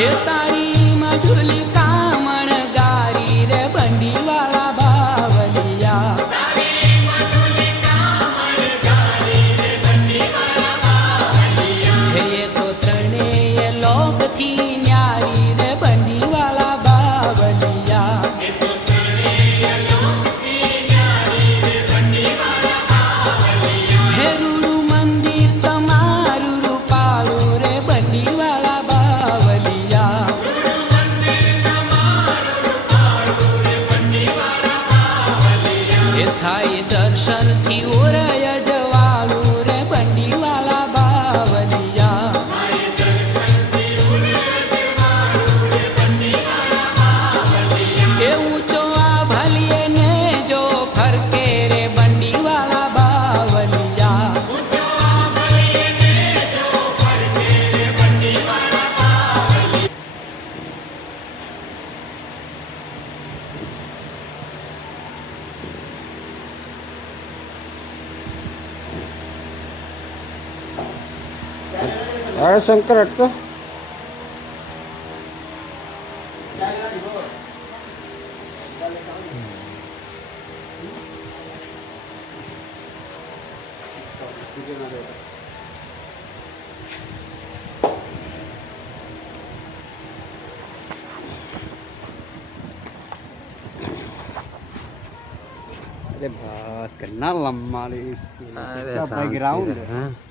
એ તારી મજુલી કામણ ગારી રે બંડી વાળા બાવલિયા હે એ તો તણે એ લોકથી ન્યારી રે બંડી વાળા બાવલિયા હે રૂડું મંદિર તમારું રૂપાળું રે બંડી વાળા બાવલિયા એ થાય દર્શનથી ઓરય જવાળું રે બંડી વાળા બાવલિયા એ ઊંચો આ ભલીએ ને જો ફરકે રે બંડી વાળા બાવલિયા અરે શંકર હટતો અરે બસ કરના લંબાડી અરે बैकग्राउंड शांति रे, हाँ।